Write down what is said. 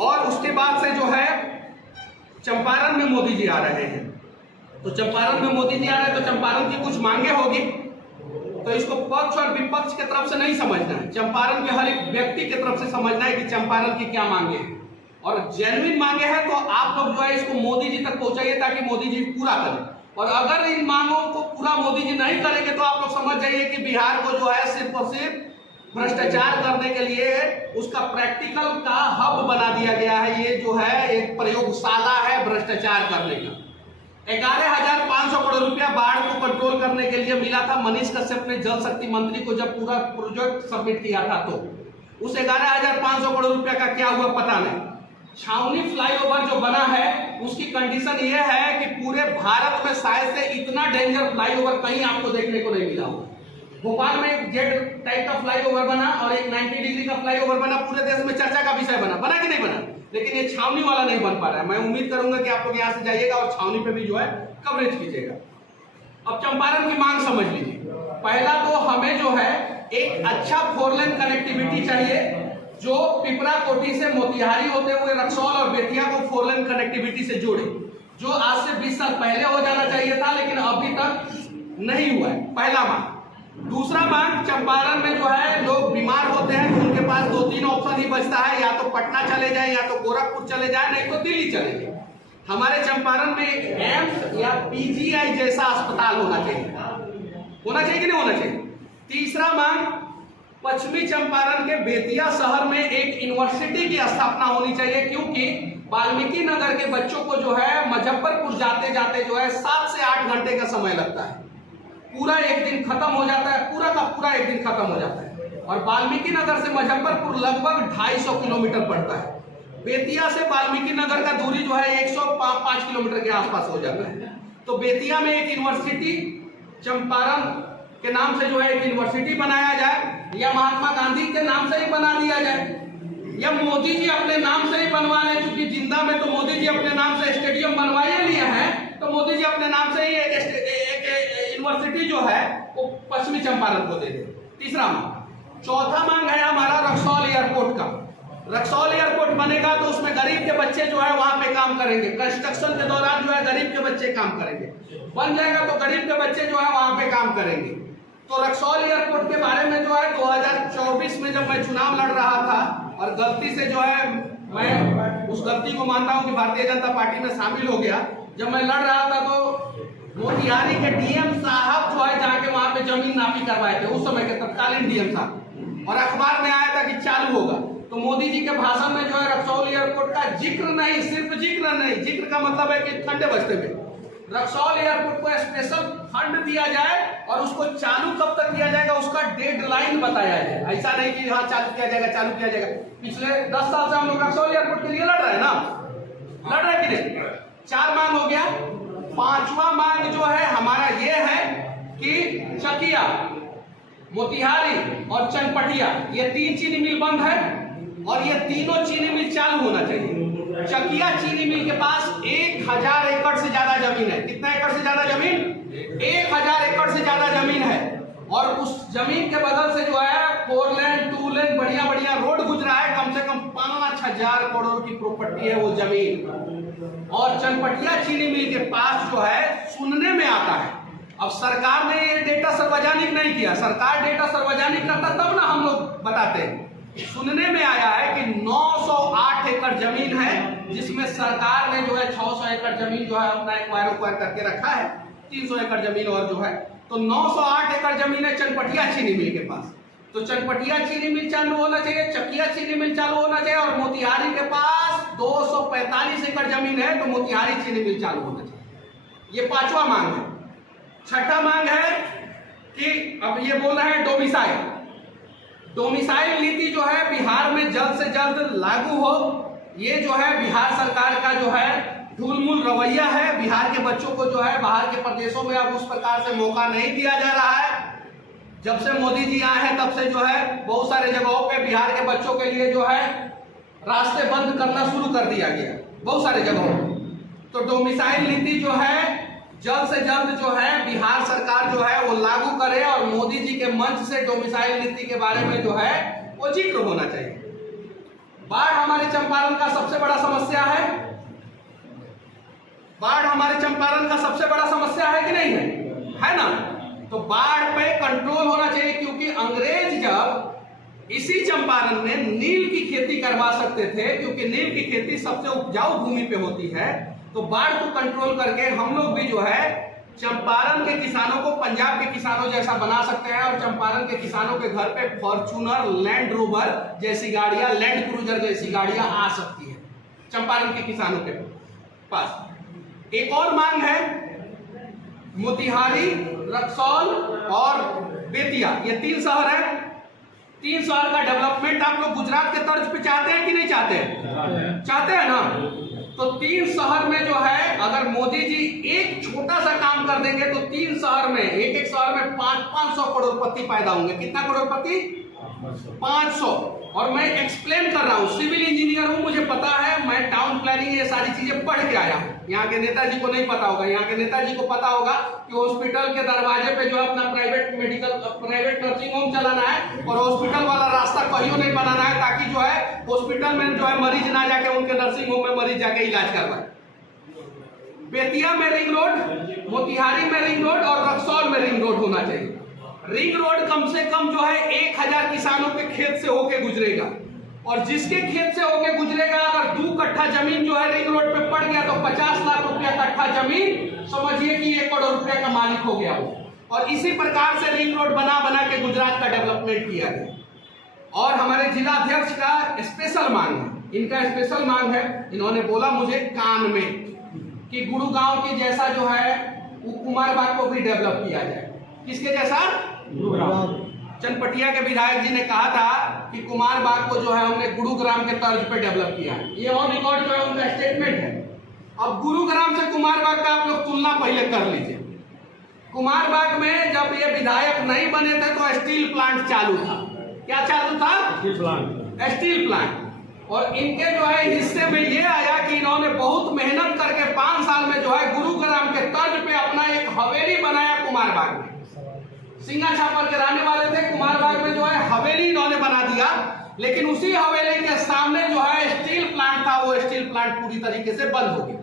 और उसके बाद से जो है चंपारण में मोदी जी आ रहे हैं। तो चंपारण में मोदी जी आ रहे हैं तो चंपारण की कुछ मांगे होगी, तो इसको पक्ष और विपक्ष की तरफ से नहीं समझना है, चंपारण के हर एक व्यक्ति की तरफ से समझना है कि चंपारण की क्या मांगे हैं, और जेन्युइन मांगे हैं तो आप लोग जो है इसको मोदी जी तक पहुंचाइए ताकि मोदी जी पूरा करें। और अगर इन मांगों को पूरा मोदी जी नहीं करेंगे तो आप लोग समझ जाइए कि बिहार को जो है सिर्फ और सिर्फ भ्रष्टाचार करने के लिए उसका प्रैक्टिकल का हब बना दिया गया है। ये जो है एक प्रयोगशाला है भ्रष्टाचार करने का। 11,500 करोड़ रुपया बाढ़ को कंट्रोल करने के लिए मिला था मनीष कश्यप ने जल शक्ति मंत्री को जब पूरा प्रोजेक्ट सबमिट किया था, तो उस 11,500 करोड़ रुपया का क्या हुआ पता नहीं। छावनी फ्लाईओवर जो बना है उसकी कंडीशन ये है कि पूरे भारत में शायद से इतना डेंजर फ्लाईओवर कहीं आपको देखने को नहीं मिला होगा। भोपाल में एक जेड टाइप का फ्लाईओवर बना और एक 90 डिग्री का फ्लाईओवर बना, पूरे देश में चर्चा का विषय बना कि नहीं बना, लेकिन ये छावनी वाला नहीं बन पा रहा है। मैं उम्मीद करूंगा कि आप लोग यहाँ से जाइएगा और छावनी पे भी जो है कवरेज कीजिएगा। अब चंपारण की मांग समझ लीजिए। पहला तो हमें जो है एक अच्छा 4 लेन कनेक्टिविटी चाहिए जो पिपरा कोठी से मोतिहारी होते हुए रक्सौल और बेतिया को 4 लेन कनेक्टिविटी से जोड़े, जो आज से 20 साल पहले हो जाना चाहिए था लेकिन अभी तक नहीं हुआ है। पहला मांग। दूसरा मांग, चंपारण में जो है लोग बीमार होते हैं तो उनके पास 2-3 ऑप्शन ही बचता है, या तो पटना चले जाए, या तो गोरखपुर चले जाए, नहीं तो दिल्ली चले जाए। हमारे चंपारण में एम्स या पीजीआई जैसा अस्पताल होना चाहिए कि नहीं होना चाहिए। तीसरा मांग, पश्चिमी चंपारण के बेतिया शहर में एक यूनिवर्सिटी की स्थापना होनी चाहिए, क्योंकि वाल्मीकि नगर के बच्चों को जो है मुजफ्फरपुर जाते जाते जो है 7 से 8 घंटे का समय लगता है। पूरा एक दिन खत्म हो जाता है, पूरा का पूरा एक दिन खत्म हो जाता है। और वाल्मीकि नगर से मुजफ्फरपुर लगभग 250 किलोमीटर पड़ता है। बेतिया से वाल्मीकि नगर का दूरी जो है 105 किलोमीटर के आसपास हो जाता है। तो बेतिया में एक यूनिवर्सिटी चंपारण के नाम से जो है एक यूनिवर्सिटी बनाया जाए, या महात्मा गांधी के नाम से ही बना दिया जाए, या मोदी जी अपने नाम से ही बनवा लें, क्योंकि जिंदा में तो मोदी जी अपने नाम से स्टेडियम बनवाए लिए हैं, तो मोदी जी अपने नाम से ही एक यूनिवर्सिटी जो है वो पश्चिमी चंपारण को दे दे। तीसरा मांग। चौथा मांग है हमारा रक्सौल एयरपोर्ट का। रक्सौल एयरपोर्ट बनेगा तो उसमें गरीब के बच्चे जो है वहां पे काम करेंगे, कंस्ट्रक्शन के दौरान जो है गरीब के बच्चे काम करेंगे। बन जाएगा तो गरीब के बच्चे जो है वहां पे काम करेंगे। तो रक्सौल एयरपोर्ट के बारे में जो है 2024 में जब मैं चुनाव लड़ रहा था और गलती से जो है मैं उस गलती को मानता हूं कि भारतीय जनता पार्टी में शामिल हो गया। जब मैं लड़ रहा था तो मोतिहारी के डीएम साहब जो है जाके वहां पे जमीन नापी करवाए थे, उस समय के तत्कालीन डीएम साहब, और अखबार में आया था कि चालू होगा। तो मोदी जी के भाषण में जो है रक्सौल एयरपोर्ट का जिक्र नहीं, सिर्फ जिक्र नहीं, जिक्र का मतलब है कि ठंडे बस्ते में रक्सौल एयरपोर्ट को स्पेशल फंड दिया जाए और उसको चालू कब तक किया जाएगा उसका डेडलाइन बताया जाए। ऐसा नहीं कि हाँ चालू किया जाएगा। पिछले 10 साल से हम लोग रक्सौल एयरपोर्ट के लिए लड़ रहे हैं ना, लड़ रहे कि नहीं। 4 मांग हो गया। 5वां मांग जो है हमारा ये है कि चकिया, मोतिहारी और चनपटिया ये 3 चीनी मिल बंद है और ये तीनों चीनी मिल चालू होना चाहिए। चकिया चीनी मिल के पास 1000 एकड़ से ज्यादा जमीन है। कितना एकड़ से ज्यादा जमीन? 1000 एकड़ से ज्यादा जमीन है। और उस जमीन के बदल से जो है 4 लेन 2 लेन बढ़िया रोड गुजरा है। कम से कम 5000 करोड़ की प्रॉपर्टी है वो जमीन। और चनपटिया चीनी मिल के पास जो है सुनने में आता है, अब सरकार ने ये डेटा सार्वजनिक नहीं किया, सरकार डेटा सार्वजनिक करता तब ना हम लोग बताते हैं। सुनने में आया है कि 908 एकड़ जमीन है, जिसमें सरकार ने जो है 600 एकड़ जमीन जो है अपना एक्वायर करके रखा है, 300 एकड़ जमीन और जो है, तो 908 एकड़ जमीन है चनपटिया चीनी मिल के पास। तो चनपटिया चीनी मिल चालू होना चाहिए, चकिया चीनी मिल चालू होना चाहिए, और मोतिहारी के पास 245 एकड़ जमीन है तो मोतिहारी चीनी मिल चालू होना चाहिए। ये 5वां मांग है। 6ठा मांग है कि अब ये बोल रहे हैं डोमिसाइल नीति जो है बिहार में जल्द से जल्द लागू हो। ये जो है बिहार सरकार का जो है ढुलमुल रवैया है। बिहार के बच्चों को जो है बाहर के प्रदेशों में अब उस प्रकार से मौका नहीं दिया जा रहा है। जब से मोदी जी आए हैं तब से जो है बहुत सारे जगहों पे बिहार के बच्चों के लिए जो है रास्ते बंद करना शुरू कर दिया गया, बहुत सारे जगहों पे। तो डोमिसाइल नीति जो है जल्द से जल्द जो है बिहार सरकार जो है वो लागू करे, और मोदी जी के मंच से डोमिसाइल नीति के बारे में जो है वो जिक्र होना चाहिए। बाढ़ हमारे चंपारण का सबसे बड़ा समस्या है। बाढ़ हमारे चंपारण का सबसे बड़ा समस्या है कि नहीं है ना? तो बाढ़ पे कंट्रोल होना चाहिए, क्योंकि अंग्रेज जब इसी चंपारण में नील की खेती करवा सकते थे, क्योंकि नील की खेती सबसे उपजाऊ भूमि पे होती है, तो बाढ़ को कंट्रोल करके हम लोग भी जो है चंपारण के किसानों को पंजाब के किसानों जैसा बना सकते हैं, और चंपारण के किसानों के घर पे फॉर्च्यूनर, लैंड रोवर जैसी गाड़ियां, लैंड क्रूजर जैसी गाड़ियां आ सकती है चंपारण के किसानों के पास। एक और मांग है, मोतिहारी, रक्सौल और बेतिया, ये 3 शहर है। 3 शहर का डेवलपमेंट आप लोग गुजरात के तर्ज पे चाहते हैं कि नहीं चाहते हैं? चाहते हैं ना? तो 3 शहर में जो है अगर मोदी जी एक छोटा सा काम कर देंगे तो 3 शहर में, एक शहर में 500 करोड़पति पैदा होंगे। कितना करोड़पति? 500। और मैं एक्सप्लेन कर रहा हूँ, सिविल इंजीनियर हूँ, मुझे पता है, मैं टाउन प्लानिंग ये सारी चीजें पढ़ के आया हूँ। यहाँ के नेताजी को नहीं पता होगा, यहाँ के नेताजी को पता होगा कि हॉस्पिटल के दरवाजे पे जो है अपना प्राइवेट नर्सिंग होम चलाना है, और हॉस्पिटल वाला रास्ता कहीं नहीं बनाना है, ताकि जो है हॉस्पिटल में जो है मरीज ना जाके उनके नर्सिंग होम में मरीज जाके इलाज करवाए। बेतिया में रिंग रोड, मोतिहारी में रिंग रोड और रक्सौल में रिंग रोड होना चाहिए। रिंग रोड कम से कम जो है 1000 किसानों के खेत से होके गुजरेगा, और जिसके खेत से होके गुजरेगा अगर 2 कट्ठा जमीन जो है रिंग रोड पे पड़ गया तो 50 लाख रुपया कट्ठा जमीन, समझिए कि 1 करोड़ रुपया का मालिक हो गया वो। और इसी प्रकार से रिंग रोड बना बना के गुजरात का डेवलपमेंट किया गया। और हमारे जिला अध्यक्ष का स्पेशल मांग है, इनका स्पेशल मांग है, इन्होंने बोला मुझे कान में कि गुरुगांव के जैसा जो है कुमारबाग को भी डेवलप किया जाए। किसके जैसा? चनपटिया के विधायक जी ने कहा था कि कुमारबाग को जो है हमने गुरुग्राम के तर्ज पे डेवलप किया है। ये ऑन रिकॉर्ड जो है उनका स्टेटमेंट है। अब गुरुग्राम से कुमारबाग का आप लोग तुलना पहले कर लीजिए। कुमारबाग में जब ये विधायक नहीं बने थे तो स्टील प्लांट चालू था। क्या चालू था? Steel plant. और इनके जो है हिस्से में ये आया कि इन्होंने बहुत मेहनत करके 5 साल में जो है गुरुग्राम के तर्ज पे अपना एक हवेली बनाया कुमारबाग में। सिंगा छापर के रहने वाले थे, कुमारबाग में जो है हवेली इन्होंने बना दिया, लेकिन उसी हवेली के सामने जो है स्टील प्लांट था, वो स्टील प्लांट पूरी तरीके से बंद हो गया।